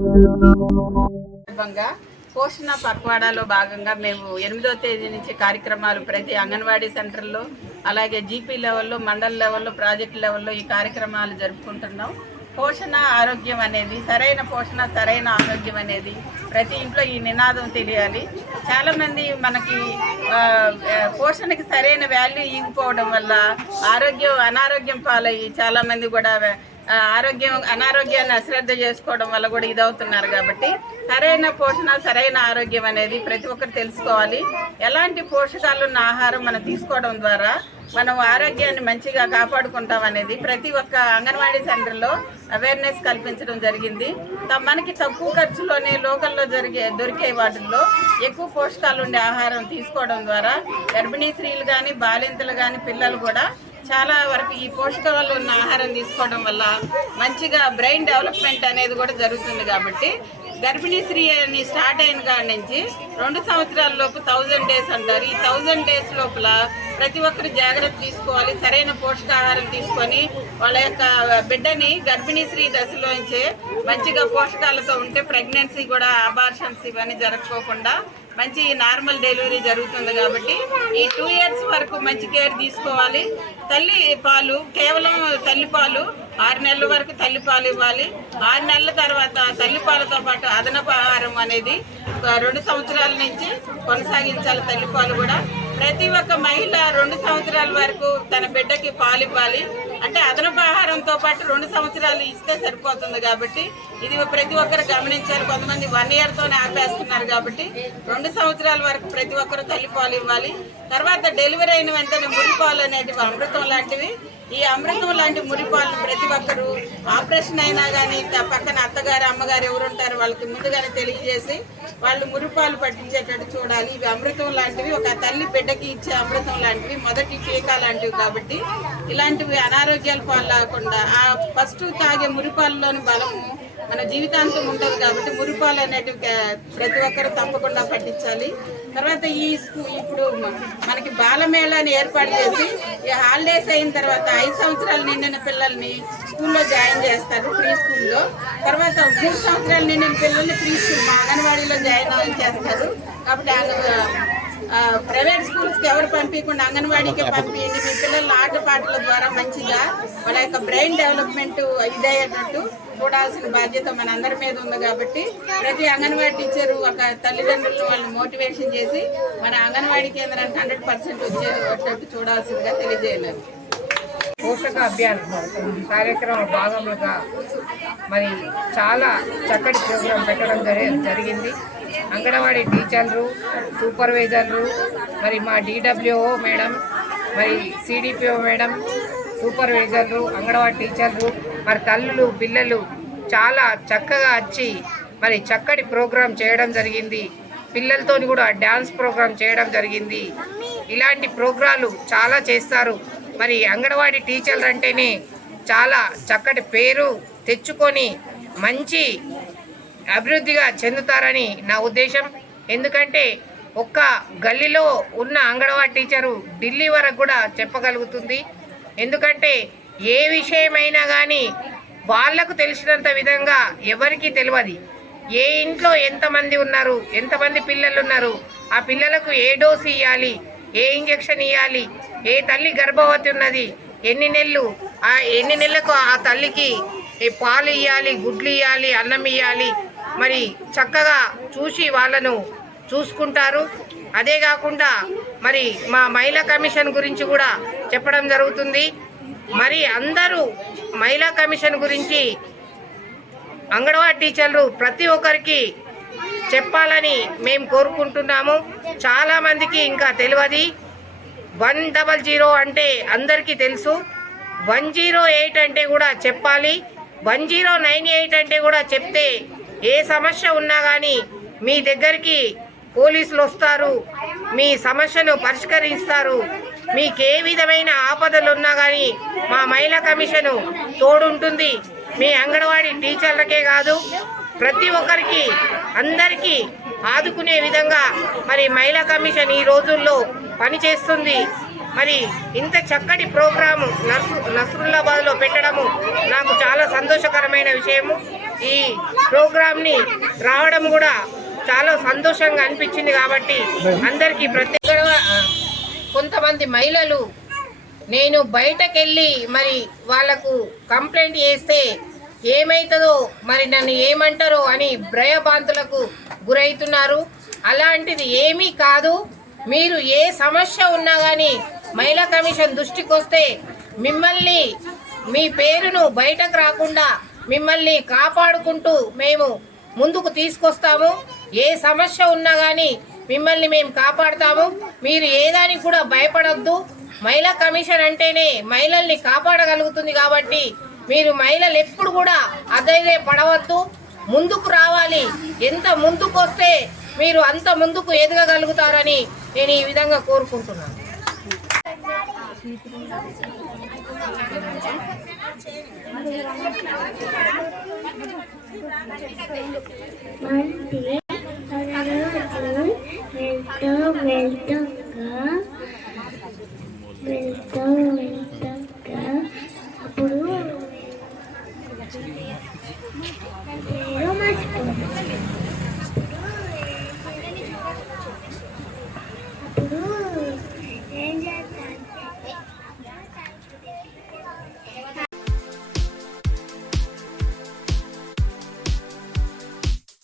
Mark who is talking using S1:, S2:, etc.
S1: సందర్భంగా పోషణ పక్వాడాలో భాగంగా మేము ఎనిమిదో తేదీ నుంచి కార్యక్రమాలు ప్రతి అంగన్వాడీ సెంటర్లో అలాగే జీపీ లెవెల్లో మండల లెవెల్లో ప్రాజెక్ట్ లెవెల్లో ఈ కార్యక్రమాలు జరుపుకుంటున్నాం. పోషణ ఆరోగ్యం అనేది సరైన పోషణ సరైన ఆరోగ్యం అనేది ప్రతి ఇంట్లో ఈ నినాదం తెలియాలి. చాలామంది మనకి పోషణకి సరైన వాల్యూ ఇవ్వకపోవడం వల్ల ఆరోగ్యం అనారోగ్యం పాలయ్యి చాలామంది కూడా ఆరోగ్యం అనారోగ్యాన్ని అశ్రద్ధ చేసుకోవడం వల్ల కూడా ఇదవుతున్నారు కాబట్టి సరైన పోషణ సరైన ఆరోగ్యం అనేది ప్రతి ఒక్కరు తెలుసుకోవాలి. ఎలాంటి పోషకాలు ఉన్న ఆహారం మనం తీసుకోవడం ద్వారా మనం ఆరోగ్యాన్ని మంచిగా కాపాడుకుంటాం అనేది ప్రతి ఒక్క అంగన్వాడీ సెంటర్లో అవేర్నెస్ కల్పించడం జరిగింది. త- మనకి తక్కువ ఖర్చులోనే లోకల్లో జరిగే దొరికే వాటిల్లో ఎక్కువ పోషకాలు ఉండే ఆహారం తీసుకోవడం ద్వారా గర్భిణీ స్త్రీలు కానీ బాలింతలు కానీ పిల్లలు కూడా చాలా వరకు ఈ పోషకాలు ఉన్న ఆహారం తీసుకోవడం వల్ల మంచిగా బ్రెయిన్ డెవలప్మెంట్ అనేది కూడా జరుగుతుంది కాబట్టి గర్భిణీ స్త్రీ అని స్టార్ట్ అయిన కాడి నుంచి రెండు సంవత్సరాల లోపు థౌజండ్ డేస్ అంటారు. ఈ థౌజండ్ డేస్ లోపల ప్రతి ఒక్కరు జాగ్రత్త తీసుకోవాలి సరైన పోషకాహారం తీసుకొని వాళ్ళ యొక్క బిడ్డని గర్భిణీ స్త్రీ దశలోంచే మంచిగా పోషకాలతో ఉంటే ప్రెగ్నెన్సీ కూడా అబార్షన్స్ ఇవన్నీ జరగకోకుండా మంచి నార్మల్ డెలివరీ జరుగుతుంది కాబట్టి ఈ టూ ఇయర్స్ వరకు మంచి కేర్ తీసుకోవాలి. తల్లి పాలు కేవలం తల్లి పాలు ఆరు నెలల వరకు తల్లి పాలు ఇవ్వాలి. ఆరు నెలల తర్వాత తల్లి పాలతో పాటు అదనపు ఆహారం అనేది రెండు సంవత్సరాల నుంచి కొనసాగించాలి తల్లి పాలు కూడా. ప్రతి ఒక్క మహిళ రెండు సంవత్సరాల వరకు తన బిడ్డకి పాలు ఇవ్వాలి. అంటే అదనపు ఆహారంతో పాటు రెండు సంవత్సరాలు ఇస్తే సరిపోతుంది కాబట్టి ఇది ప్రతి ఒక్కరు గమనించాలి. కొంతమంది వన్ ఇయర్తోనే ఆపేస్తున్నారు కాబట్టి రెండు సంవత్సరాల వరకు ప్రతి ఒక్కరు తల్లిపాలు ఇవ్వాలి. తర్వాత డెలివరీ అయిన వెంటనే మురిపాలు అనేటివి అమృతం లాంటివి ఈ అమృతం లాంటి మురిపాలను ప్రతి ఒక్కరు ఆపరేషన్ అయినా కానీ పక్కన అత్తగారు అమ్మగారు ఎవరుంటారు వాళ్ళకి ముందుగానే తెలియజేసి వాళ్ళు మురిపాలు పట్టించేటట్టు చూడాలి. ఇవి అమృతం లాంటివి ఒక తల్లి బిడ్డకి ఇచ్చే అమృతం లాంటివి మొదటి టీకా లాంటివి కాబట్టి ఇలాంటివి అనారోగ్యాలు పాలు లేకుండా ఆ ఫస్ట్ తాగే మురిపాలలోని బలము మన జీవితాంతం ఉండదు కాబట్టి మురిపాలు అనేటివి ప్రతి ఒక్కరు తప్పకుండా పట్టించాలి. తర్వాత ఈ ఇప్పుడు మనకి బాలమేళాని ఏర్పాటు చేసి ఈ హాలిడేస్ అయిన తర్వాత ఐదు సంవత్సరాలు నిండిన పిల్లల్ని స్కూల్లో జాయిన్ చేస్తారు ప్రీ స్కూల్లో. తర్వాత మూడు సంవత్సరాలు నిండిన పిల్లల్ని ప్రీ స్కూల్ అంగన్వాడీలో జాయిన్ చేస్తారు. కాబట్టి ప్రైవేట్ స్కూల్స్కి ఎవరు పంపించకుండా అంగన్వాడీకి పంపించండి. మీ పిల్లల ఆటపాటల ద్వారా మంచిగా వాళ్ళ యొక్క బ్రెయిన్ డెవలప్మెంట్ ఇదయ్యేటట్టు చూడాల్సిన బాధ్యత మన అందరి మీద ఉంది కాబట్టి ప్రతి అంగన్వాడీ టీచరు ఒక తల్లిదండ్రులు వాళ్ళని మోటివేషన్ చేసి మన అంగన్వాడీ కేంద్రానికి హండ్రెడ్ పర్సెంట్ వచ్చేటట్టు చూడాల్సిందిగా తెలియజేయలేదు
S2: పోషక అభియాన్ కార్యక్రమ భాగంగా మరి చాలా చక్కటి ప్రోగ్రాం పెట్టడం జరిగింది. అంగన్వాడీ టీచర్లు సూపర్వైజర్లు మరి మా డిడబ్ల్యూఓ మేడం మరి సిడిపిఓ మేడం సూపర్వైజర్లు అంగన్వాడీ టీచర్లు మరి తల్లులు పిల్లలు చాలా చక్కగా వచ్చి మరి చక్కటి ప్రోగ్రాం చేయడం జరిగింది. పిల్లలతో కూడా డ్యాన్స్ ప్రోగ్రాం చేయడం జరిగింది. ఇలాంటి ప్రోగ్రాలు చాలా చేస్తారు. మరి అంగన్వాడీ టీచర్లు అంటేనే చాలా చక్కటి పేరు తెచ్చుకొని మంచి అభివృద్ధిగా చెందుతారని నా ఉద్దేశం. ఎందుకంటే ఒక్క గల్లీలో ఉన్న అంగన్వాడీ టీచరు ఢిల్లీ వరకు కూడా చెప్పగలుగుతుంది. ఎందుకంటే ఏ విషయమైనా కానీ వాళ్ళకు తెలిసినంత విధంగా ఎవరికి తెలియదు ఏ ఇంట్లో ఎంతమంది ఉన్నారు ఎంతమంది పిల్లలు ఉన్నారు ఆ పిల్లలకు ఏ డోసు ఇవ్వాలి ఏ ఇంజెక్షన్ ఇవ్వాలి ఏ తల్లి గర్భవతి ఉన్నది ఎన్ని నెలలు ఆ ఎన్ని నెలలకు ఆ తల్లికి ఏ పాలు ఇవ్వాలి గుడ్లు ఇవ్వాలి అన్నం ఇవ్వాలి మరి చక్కగా చూసి వాళ్ళను చూసుకుంటారు. అదే కాకుండా మరి మా మహిళా కమిషన్ గురించి కూడా చెప్పడం జరుగుతుంది. మరి అందరూ మహిళా కమిషన్ గురించి అంగన్వాడీ టీచర్లు ప్రతి ఒక్కరికి చెప్పాలని మేము కోరుకుంటున్నాము. చాలామందికి ఇంకా తెలియదు. వన్ డబల్ జీరో అంటే అందరికీ తెలుసు. వన్ జీరో ఎయిట్ అంటే కూడా చెప్పాలి. వన్ జీరో నైన్ ఎయిట్ అంటే కూడా చెప్తే ఏ సమస్య ఉన్నా కానీ మీ దగ్గరికి పోలీసులు వస్తారు. మీ సమస్యను పరిష్కరిస్తారు. మీకు ఏ విధమైన ఆపదలు ఉన్నా కానీ మా మహిళా కమిషను తోడుంటుంది. మీ అంగన్వాడీ టీచర్లకే కాదు ప్రతి ఒక్కరికి అందరికీ ఆదుకునే విధంగా మరి మహిళా కమిషన్ ఈ రోజుల్లో పనిచేస్తుంది. మరి ఇంత చక్కటి ప్రోగ్రాము నర్సు నస్రుల్లాబాద్లో పెట్టడము నాకు చాలా సంతోషకరమైన విషయము. ఈ ప్రోగ్రామ్ని రావడం కూడా చాలా సంతోషంగా అనిపించింది కాబట్టి అందరికీ ప్రత్యేక కొంతమంది మహిళలు నేను బయటకెళ్ళి మరి వాళ్ళకు కంప్లైంట్ చేస్తే ఏమవుతుందో మరి నన్ను ఏమంటారో అని భయభాంతులకు గురవుతున్నారు. అలాంటిది ఏమీ కాదు. మీరు ఏ సమస్య ఉన్నా కానీ మహిళా కమిషన్ దృష్టికొస్తే మిమ్మల్ని మీ పేరును బయటకు రాకుండా మిమ్మల్ని కాపాడుకుంటూ మేము ముందుకు తీసుకొస్తాము. ఏ సమస్య ఉన్నా కానీ మిమ్మల్ని మేము కాపాడుతాము. మీరు ఏదానికి కూడా భయపడద్దు. మహిళా కమిషన్ అంటేనే మహిళల్ని కాపాడగలుగుతుంది కాబట్టి మీరు మహిళలు ఎప్పుడు కూడా అధైర్య పడవద్దు ముందుకు రావాలి. ఎంత ముందుకు వస్తే మీరు అంత ముందుకు ఎదగగలుగుతారని నేను ఈ విధంగా కోరుకుంటున్నాను.
S3: మంచి రోజు ఎంతో అప్పుడు